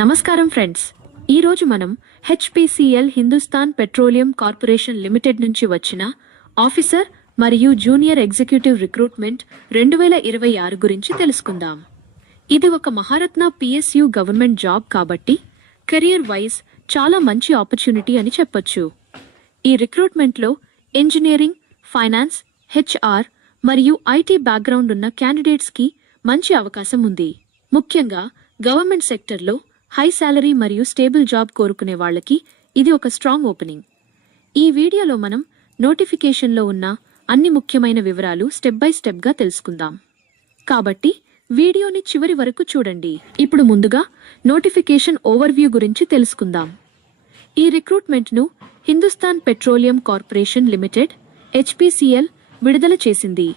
నమస్కారం ఫ్రెండ్స్, ఈరోజు మనం HPCL Hindustan petroleum corporation limited నుంచి వచ్చిన ఆఫీసర్ మరియు జూనియర్ ఎగ్జిక్యూటివ్ రిక్రూట్మెంట్ 2026 గురించి తెలుసుకుందాం. ఇది ఒక మహారత్న పిఎస్యు గవర్నమెంట్ జాబ్ కాబట్టి కెరియర్ వైజ్ చాలా మంచి ఆపర్చునిటీ అని చెప్పొచ్చు. ఈ రిక్రూట్మెంట్లో ఇంజనీరింగ్, ఫైనాన్స్, హెచ్ఆర్ మరియు ఐటీ బ్యాక్గ్రౌండ్ ఉన్న క్యాండిడేట్స్కి మంచి అవకాశం ఉంది. ముఖ్యంగా గవర్నమెంట్ సెక్టర్లో హై సాలరీ మరియు స్టేబుల్ జాబ్ కోరుకునే వాళ్ళకి ఇది ఒక స్ట్రాంగ్ ఓపెనింగ్. ఈ వీడియోలో మనం నోటిఫికేషన్లో ఉన్న అన్ని ముఖ్యమైన వివరాలు స్టెప్ బై స్టెప్గా తెలుసుకుందాం. కాబట్టి వీడియోని చివరి వరకు చూడండి. ఇప్పుడు ముందుగా నోటిఫికేషన్ ఓవర్వ్యూ గురించి తెలుసుకుందాం. ఈ రిక్రూట్మెంట్ను Hindustan petroleum corporation limited HPCL విడుదల చేసింది.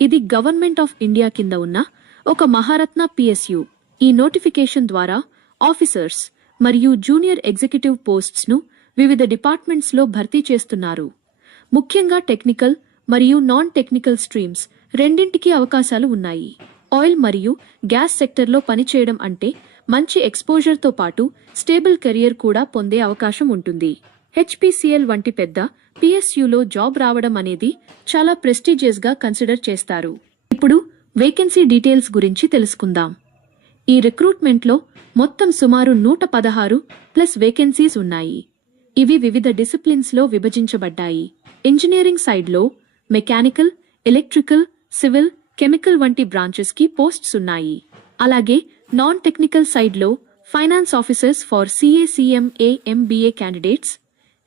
ఇది గవర్నమెంట్ ఆఫ్ ఇండియా కింద ఉన్న ఒక మహారత్న పిఎస్యు. ఈ నోటిఫికేషన్ ద్వారా ఆఫీసర్స్ మరియు జూనియర్ ఎగ్జిక్యూటివ్ పోస్ట్స్ను వివిధ డిపార్ట్మెంట్స్లో భర్తీ చేస్తున్నారు. ముఖ్యంగా టెక్నికల్ మరియు నాన్ టెక్నికల్ స్ట్రీమ్స్ రెండింటికి అవకాశాలు ఉన్నాయి. ఆయిల్ మరియు గ్యాస్ సెక్టర్లో పనిచేయడం అంటే మంచి ఎక్స్పోజర్తో పాటు స్టేబుల్ కెరియర్ కూడా పొందే అవకాశం ఉంటుంది. హెచ్పిసిఎల్ వంటి పెద్ద పిఎస్యులో జాబ్ రావడం అనేది చాలా ప్రెస్టీజియస్గా కన్సిడర్ చేస్తారు. ఇప్పుడు వేకెన్సీ డీటెయిల్స్ గురించి తెలుసుకుందాం. ఈ రిక్రూట్మెంట్లో మొత్తం సుమారు 116+ వేకెన్సీస్ ఉన్నాయి. ఇవి వివిధ డిసిప్లిన్స్లో విభజించబడ్డాయి. ఇంజనీరింగ్ సైడ్లో మెకానికల్, ఎలక్ట్రికల్, సివిల్, కెమికల్ వంటి బ్రాంచెస్కి పోస్ట్స్ ఉన్నాయి. అలాగే నాన్ టెక్నికల్ సైడ్లో finance officers for CA MBA candidates,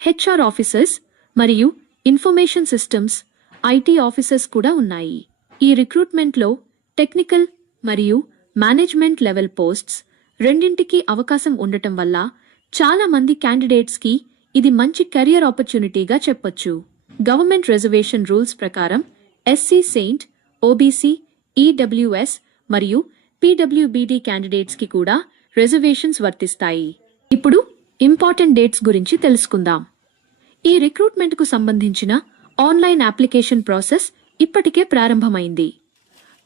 HR officers మరియు ఇన్ఫర్మేషన్ సిస్టమ్స్ ఐటీ ఆఫీసర్స్ కూడా ఉన్నాయి. ఈ రిక్రూట్మెంట్లో టెక్నికల్ మరియు మేనేజ్మెంట్ లెవెల్ పోస్ట్స్ రెండింటికి అవకాశం ఉండటం వల్ల చాలా మంది క్యాండిడేట్స్కి ఇది మంచి కెరియర్ ఆపర్చునిటీగా చెప్పొచ్చు. గవర్నమెంట్ రిజర్వేషన్ రూల్స్ ప్రకారం ఎస్సీ, సెయింట్, ఓబీసీ, ఈడబ్ల్యూఎస్ మరియు పీడబ్ల్యూబీడీ క్యాండిడేట్స్కి కూడా రిజర్వేషన్స్ వర్తిస్తాయి. ఇప్పుడు ఇంపార్టెంట్ డేట్స్ గురించి తెలుసుకుందాం. ఈ రిక్రూట్మెంట్కు సంబంధించిన ఆన్లైన్ అప్లికేషన్ ప్రాసెస్ ఇప్పటికే ప్రారంభమైంది.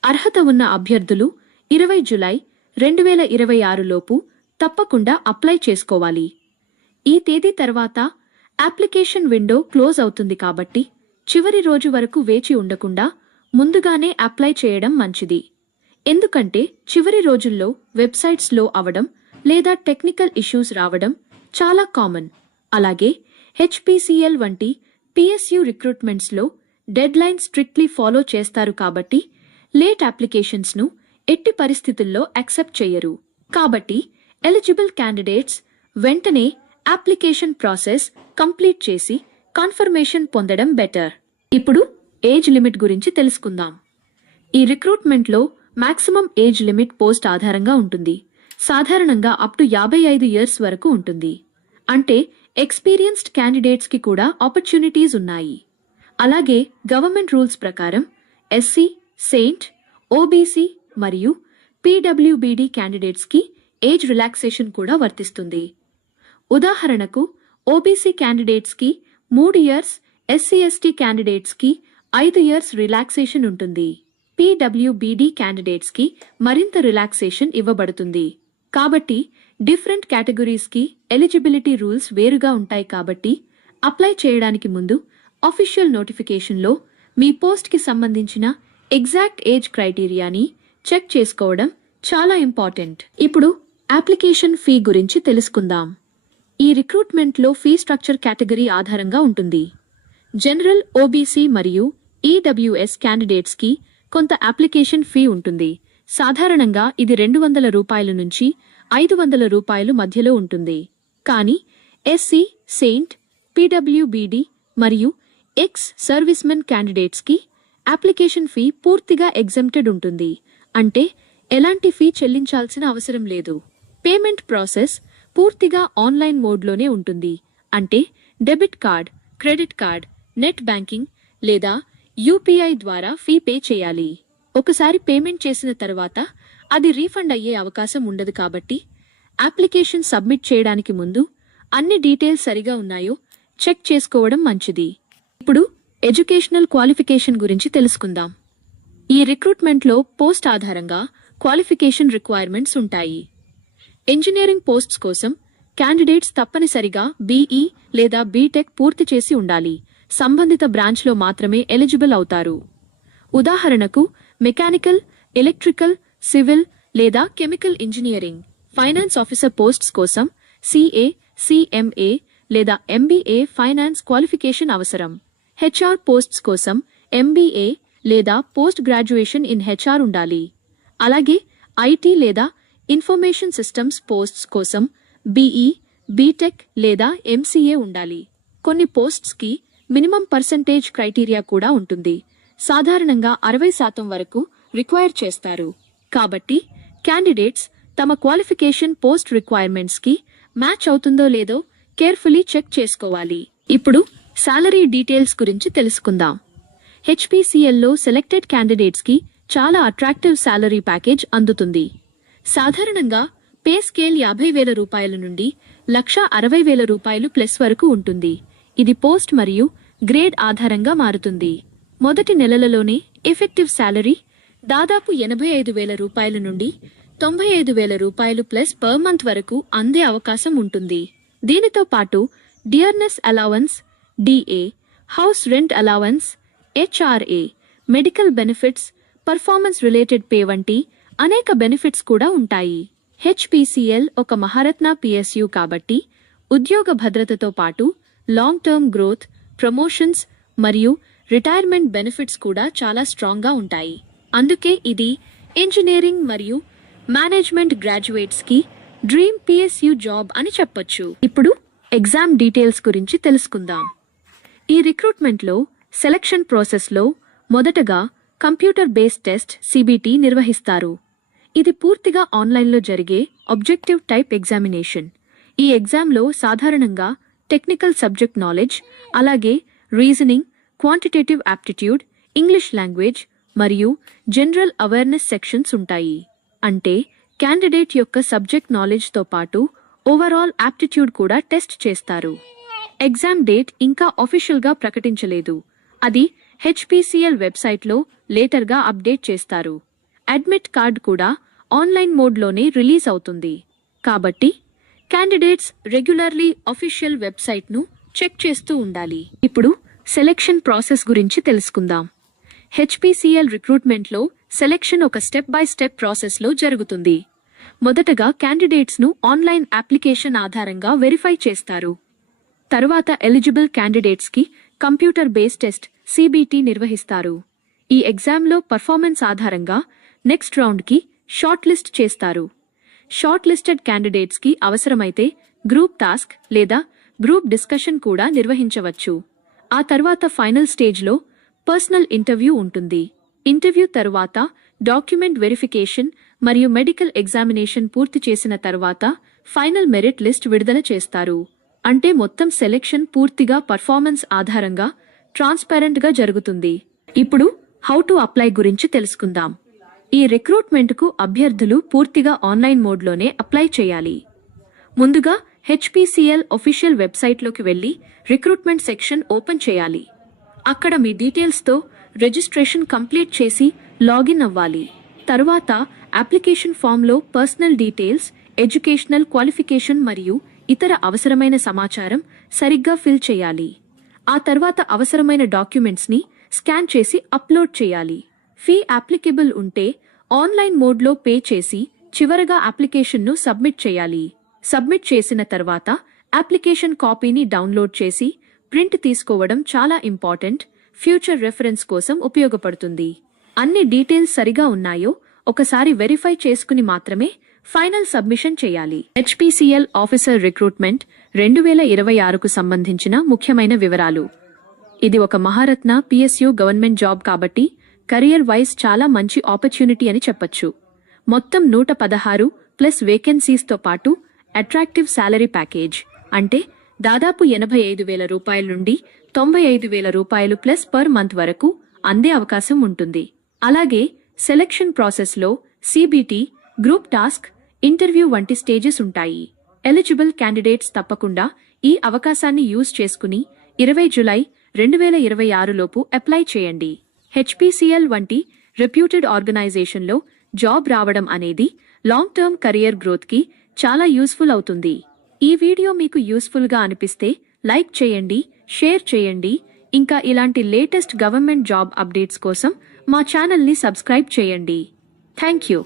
అర్హత ఉన్న అభ్యర్థులు 20 జూలై 2026 లోపు తప్పకుండా అప్లై చేసుకోవాలి. ఈ తేదీ తర్వాత అప్లికేషన్ విండో క్లోజ్ అవుతుంది కాబట్టి చివరి రోజు వరకు వేచి ఉండకుండా ముందుగానే అప్లై చేయడం మంచిది. ఎందుకంటే చివరి రోజుల్లో వెబ్సైట్ స్లో అవడం లేదా టెక్నికల్ ఇష్యూస్ రావడం చాలా కామన్. అలాగే హెచ్పిసిఎల్ వంటి పిఎస్యు రిక్రూట్మెంట్స్లో డెడ్ లైన్ స్ట్రిక్ట్లీ ఫాలో చేస్తారు కాబట్టి లేట్ అప్లికేషన్స్ను ఎట్టి పరిస్థితుల్లో యాక్సెప్ట్ చేయరు. కాబట్టి ఎలిజిబుల్ క్యాండిడేట్స్ వెంటనే అప్లికేషన్ ప్రాసెస్ కంప్లీట్ చేసి కన్ఫర్మేషన్ పొందడం బెటర్. ఇప్పుడు ఏజ్ లిమిట్ గురించి తెలుసుకుందాం. ఈ రిక్రూట్మెంట్లో మాక్సిమం ఏజ్ లిమిట్ పోస్ట్ ఆధారంగా ఉంటుంది. సాధారణంగా అప్ టు 55 ఇయర్స్ వరకు ఉంటుంది. అంటే ఎక్స్పీరియన్స్డ్ క్యాండిడేట్స్కి కూడా ఆపర్చునిటీస్ ఉన్నాయి. అలాగే గవర్నమెంట్ రూల్స్ ప్రకారం ఎస్సీ, సెయింట్, ఓబీసీ మరియు పీడబ్ల్యూబీడీ క్యాండిడేట్స్కి ఏజ్ రిలాక్సేషన్ కూడా వర్తిస్తుంది. ఉదాహరణకు ఓబీసీ క్యాండిడేట్స్కి 3 ఇయర్స్, ఎస్సీ/ఎస్టీ క్యాండిడేట్స్కి 5 ఇయర్స్ రిలాక్సేషన్ ఉంటుంది. పీడబ్ల్యూబీడీ క్యాండిడేట్స్కి మరింత రిలాక్సేషన్ ఇవ్వబడుతుంది. కాబట్టి డిఫరెంట్ కేటగిరీస్కి ఎలిజిబిలిటీ రూల్స్ వేరుగా ఉంటాయి. కాబట్టి అప్లై చేయడానికి ముందు అఫీషియల్ నోటిఫికేషన్లో మీ పోస్ట్కి సంబంధించిన ఎగ్జాక్ట్ ఏజ్ క్రైటీరియాని చెక్ చేసుకోవడం చాలా ఇంపార్టెంట్. ఇప్పుడు అప్లికేషన్ ఫీ గురించి తెలుసుకుందాం. ఈ రిక్రూట్మెంట్లో ఫీ స్ట్రక్చర్ కేటగిరీ ఆధారంగా ఉంటుంది. జనరల్, ఓబీసీ మరియు ఈడబ్ల్యూఎస్ క్యాండిడేట్స్కి కొంత అప్లికేషన్ ఫీ ఉంటుంది. సాధారణంగా ఇది ₹200 నుంచి ₹500 మధ్యలో ఉంటుంది. కానీ ఎస్సీ, సెయింట్, పీడబ్ల్యూబీడీ మరియు ఎక్స్ సర్వీస్మెన్ క్యాండిడేట్స్కి అప్లికేషన్ ఫీ పూర్తిగా ఎగ్జెంప్టెడ్ ఉంటుంది. అంటే ఎలాంటి ఫీ చెల్లించాల్సిన అవసరం లేదు. పేమెంట్ ప్రాసెస్ పూర్తిగా ఆన్లైన్ మోడ్లోనే ఉంటుంది. అంటే debit card, credit card, net banking లేదా యూపీఐ ద్వారా ఫీ పే చేయాలి. ఒకసారి పేమెంట్ చేసిన తర్వాత అది రీఫండ్ అయ్యే అవకాశం ఉండదు. కాబట్టి అప్లికేషన్ సబ్మిట్ చేయడానికి ముందు అన్ని డీటెయిల్స్ సరిగా ఉన్నాయో చెక్ చేసుకోవడం మంచిది. ఇప్పుడు ఎడ్యుకేషనల్ క్వాలిఫికేషన్ గురించి తెలుసుకుందాం. ఈ రిక్రూట్మెంట్లో పోస్ట్ ఆధారంగా క్వాలిఫికేషన్ రిక్వైర్మెంట్స్ ఉంటాయి. ఇంజనీరింగ్ పోస్ట్స్ కోసం క్యాండిడేట్స్ తప్పనిసరిగా బీఈ లేదా బీటెక్ పూర్తి చేసి ఉండాలి. సంబంధిత బ్రాంచ్లో మాత్రమే ఎలిజిబుల్ అవుతారు. ఉదాహరణకు మెకానికల్, ఎలక్ట్రికల్, సివిల్ లేదా chemical engineering. Finance officer posts కోసం సిఏ, సిఎంఏ లేదా ఎంబీఏ ఫైనాన్స్ క్వాలిఫికేషన్ అవసరం. హెచ్ఆర్ పోస్ట్స్ కోసం ఎంబీఏ లేదా పోస్ట్ గ్రాడ్యుయేషన్ ఇన్ హెచ్ఆర్ ఉండాలి. అలాగే ఐటీ లేదా ఇన్ఫర్మేషన్ సిస్టమ్స్ పోస్ట్స్ కోసం బీఈ, బీటెక్ లేదా ఎంసీఏ ఉండాలి. కొన్ని పోస్ట్స్కి మినిమం పర్సెంటేజ్ క్రైటీరియా కూడా ఉంటుంది. సాధారణంగా 60% వరకు రిక్వైర్ చేస్తారు. కాబట్టి క్యాండిడేట్స్ తమ క్వాలిఫికేషన్ పోస్ట్ రిక్వైర్మెంట్స్కి మ్యాచ్ అవుతుందో లేదో కేర్ఫుల్లీ చెక్ చేసుకోవాలి. ఇప్పుడు సాలరీ డీటెయిల్స్ గురించి తెలుసుకుందాం. హెచ్పీసీఎల్లో సెలెక్టెడ్ క్యాండిడేట్స్కి చాలా అట్రాక్టివ్ సాలరీ ప్యాకేజ్ అందుతుంది. సాధారణంగా పే స్కేల్ 50,000 రూపాయల నుండి 1,60,000 రూపాయలు ప్లస్ వరకు ఉంటుంది. ఇది పోస్ట్ మరియు గ్రేడ్ ఆధారంగా మారుతుంది. మొదటి నెలలలోనే ఎఫెక్టివ్ సాలరీ దాదాపు 85,000 రూపాయల నుండి 95,000 రూపాయలు ప్లస్ పర్ మంత్ వరకు అందే అవకాశం ఉంటుంది. దీనితో పాటు dearness allowance, DA, house rent allowance, HRA, medical benefits, performance related pay వంటి అనేక బెనిఫిట్స్ కూడా ఉంటాయి. హెచ్పీసీఎల్ ఒక మహారత్న పిఎస్యు కాబట్టి ఉద్యోగ భద్రతతో పాటు లాంగ్ టర్మ్ గ్రోత్, ప్రమోషన్స్ మరియు రిటైర్మెంట్ బెనిఫిట్స్ కూడా చాలా స్ట్రాంగ్గా ఉంటాయి. అందుకే ఇది ఇంజనీరింగ్ మరియు మేనేజ్మెంట్ గ్రాడ్యుయేట్స్కి డ్రీమ్ పిఎస్యు జాబ్ అని చెప్పొచ్చు. ఇప్పుడు ఎగ్జామ్ డీటెయిల్స్ గురించి తెలుసుకుందాం. ఈ రిక్రూట్మెంట్లో సెలక్షన్ ప్రాసెస్లో మొదటగా కంప్యూటర్ బేస్డ్ టెస్ట్ సిబిటి నిర్వహిస్తారు. ఇది పూర్తిగా ఆన్లైన్లో జరిగే ఆబ్జెక్టివ్ టైప్ ఎగ్జామినేషన్. ఈ ఎగ్జామ్లో సాధారణంగా టెక్నికల్ సబ్జెక్ట్ నాలెడ్జ్, అలాగే reasoning, quantitative aptitude, English language మరియు జనరల్ అవేర్నెస్ సెక్షన్స్ ఉంటాయి. అంటే క్యాండిడేట్ యొక్క సబ్జెక్ట్ నాలెడ్జ్తో పాటు ఓవరాల్ యాప్టిట్యూడ్ కూడా టెస్ట్ చేస్తారు. ఎగ్జామ్ డేట్ ఇంకా ఆఫీషియల్గా ప్రకటించలేదు. అది హెచ్పీసీఎల్ వెబ్సైట్లో లేటర్గా అప్డేట్ చేస్తారు. అడ్మిట్ కార్డ్ కూడా ఆన్లైన్ మోడ్లోనే రిలీజ్ అవుతుంది. కాబట్టి క్యాండిడేట్స్ రెగ్యులర్లీ ఆఫీషియల్ వెబ్సైట్ను చెక్ చేస్తూ ఉండాలి. ఇప్పుడు సెలెక్షన్ ప్రాసెస్ గురించి తెలుసుకుందాం. హెచ్పీసీఎల్ రిక్రూట్మెంట్లో సెలెక్షన్ ఒక స్టెప్ బై స్టెప్ ప్రాసెస్లో జరుగుతుంది. మొదటగా క్యాండిడేట్స్ను ఆన్లైన్ అప్లికేషన్ ఆధారంగా వెరిఫై చేస్తారు. తరువాత ఎలిజిబుల్ క్యాండిడేట్స్కి కంప్యూటర్ బేస్డ్ టెస్ట్ సిబిటి నిర్వహిస్తారు. ఈ ఎగ్జామ్లో పర్ఫార్మెన్స్ ఆధారంగా నెక్స్ట్ రౌండ్కి షార్ట్ లిస్ట్ చేస్తారు. షార్ట్ లిస్టెడ్ క్యాండిడేట్స్కి అవసరమైతే గ్రూప్ టాస్క్ లేదా గ్రూప్ డిస్కషన్ కూడా నిర్వహించవచ్చు. ఆ తర్వాత ఫైనల్ స్టేజ్లో పర్సనల్ ఇంటర్వ్యూ ఉంటుంది. ఇంటర్వ్యూ తరువాత డాక్యుమెంట్ వెరిఫికేషన్ మరియు మెడికల్ ఎగ్జామినేషన్ పూర్తి చేసిన తర్వాత ఫైనల్ మెరిట్ లిస్ట్ విడుదల చేస్తారు. అంటే మొత్తం సెలెక్షన్ పూర్తిగా పర్ఫార్మెన్స్ ఆధారంగా ట్రాన్స్పరెంట్గా జరుగుతుంది. ఇప్పుడు హౌ టు అప్లై గురించి తెలుసుకుందాం. ఈ రిక్రూట్మెంట్కు అభ్యర్థులు పూర్తిగా ఆన్లైన్ మోడ్లోనే అప్లై చేయాలి. ముందుగా హెచ్పీసీఎల్ అఫీషియల్ వెబ్సైట్లోకి వెళ్లి రిక్రూట్మెంట్ సెక్షన్ ఓపెన్ చేయాలి. అక్కడ మీ డీటెయిల్స్తో రిజిస్ట్రేషన్ కంప్లీట్ చేసి లాగిన్ అవ్వాలి. తరువాత అప్లికేషన్ ఫామ్లో పర్సనల్ డీటెయిల్స్, ఎడ్యుకేషనల్ క్వాలిఫికేషన్ మరియు ఇతర అవసరమైన సమాచారం సరిగ్గా ఫిల్ చేయాలి. ఆ తర్వాత అవసరమైన డాక్యుమెంట్స్ని స్కాన్ చేసి అప్లోడ్ చేయాలి. ఫీ అప్లికేబుల్ ఉంటే ఆన్లైన్ మోడ్లో పే చేసి చివరగా అప్లికేషన్ను సబ్మిట్ చేయాలి. సబ్మిట్ చేసిన తర్వాత అప్లికేషన్ కాపీని డౌన్లోడ్ చేసి ప్రింట్ తీసుకోవడం చాలా ఇంపార్టెంట్. ఫ్యూచర్ రెఫరెన్స్ కోసం ఉపయోగపడుతుంది. అన్ని డీటెయిల్స్ సరిగా ఉన్నాయో ఒకసారి వెరిఫై చేసుకుని మాత్రమే ఫైనల్ సబ్మిషన్ చేయాలి. హెచ్పీసీఎల్ ఆఫీసర్ రిక్రూట్మెంట్ 2026కు సంబంధించిన ముఖ్యమైన వివరాలు. ఇది ఒక మహారత్న పిఎస్యు గవర్నమెంట్ జాబ్ కాబట్టి కెరియర్ వైజ్ చాలా మంచి ఆపర్చునిటీ అని చెప్పొచ్చు. మొత్తం 116 ప్లస్ వేకెన్సీస్తో పాటు అట్రాక్టివ్ సాలరీ ప్యాకేజ్ అంటే దాదాపు 85,000 రూపాయల నుండి 95,000 రూపాయలు ప్లస్ పర్ మంత్ వరకు అందే అవకాశం ఉంటుంది. అలాగే సెలెక్షన్ ప్రాసెస్లో సిబిటి, గ్రూప్ టాస్క్, ఇంటర్వ్యూ వంటి స్టేజెస్ ఉంటాయి. ఎలిజిబుల్ క్యాండిడేట్స్ తప్పకుండా ఈ అవకాశాన్ని యూజ్ చేసుకుని 20 జూలై 2026 లోపు అప్లై చేయండి. హెచ్పీసీఎల్ వంటి రెప్యూటెడ్ ఆర్గనైజేషన్లో జాబ్ రావడం అనేది లాంగ్ టర్మ్ కెరియర్ గ్రోత్కి చాలా యూస్ఫుల్ అవుతుంది. ఈ వీడియో మీకు యూస్ఫుల్గా అనిపిస్తే లైక్ చేయండి, షేర్ చేయండి, ఇంకా ఇలాంటి లేటెస్ట్ గవర్నమెంట్ జాబ్ అప్డేట్స్ కోసం మా ఛానల్ని సబ్స్క్రైబ్ చేయండి. Thank you.